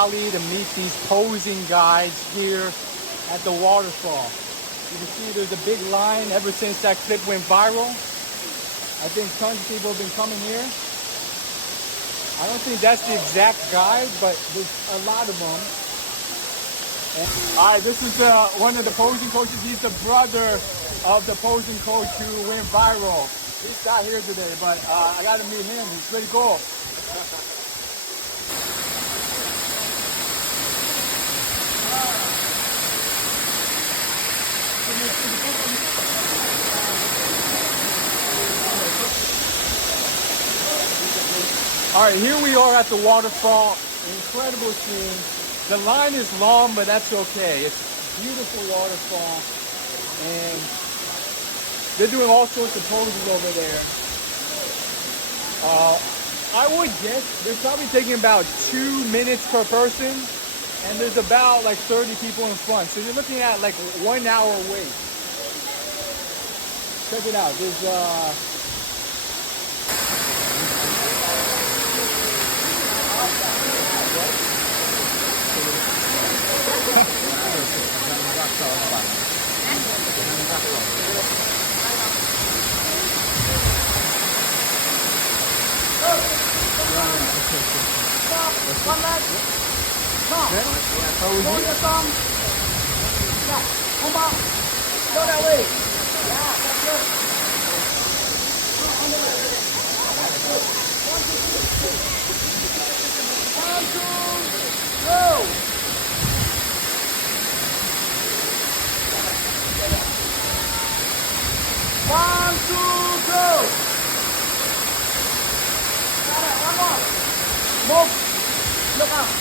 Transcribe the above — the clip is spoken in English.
Bali to meet these posing guides here at the waterfall. You can see there's a big line ever since that clip went viral. I think tons of people have been coming here. I don't think that's the exact guide, but there's a lot of them. All right, this is one of the posing coaches. He's the brother of the posing coach who went viral. He's not here today, but I got to meet him. He's pretty cool. All right, here we are at the waterfall. Incredible scene. The line is long, but that's okay. It's a beautiful waterfall, and they're doing all sorts of poses over there. I would guess they're probably taking about 2 minutes per person, and there's about like 30 people in front. So you're looking at like 1 hour wait. Check it out. There's One leg. Come. Go your thumb. Yeah. Come on. Go that way. Yeah, that's good. One, two, go. One, two, go. Got it. One more. Move. Look out.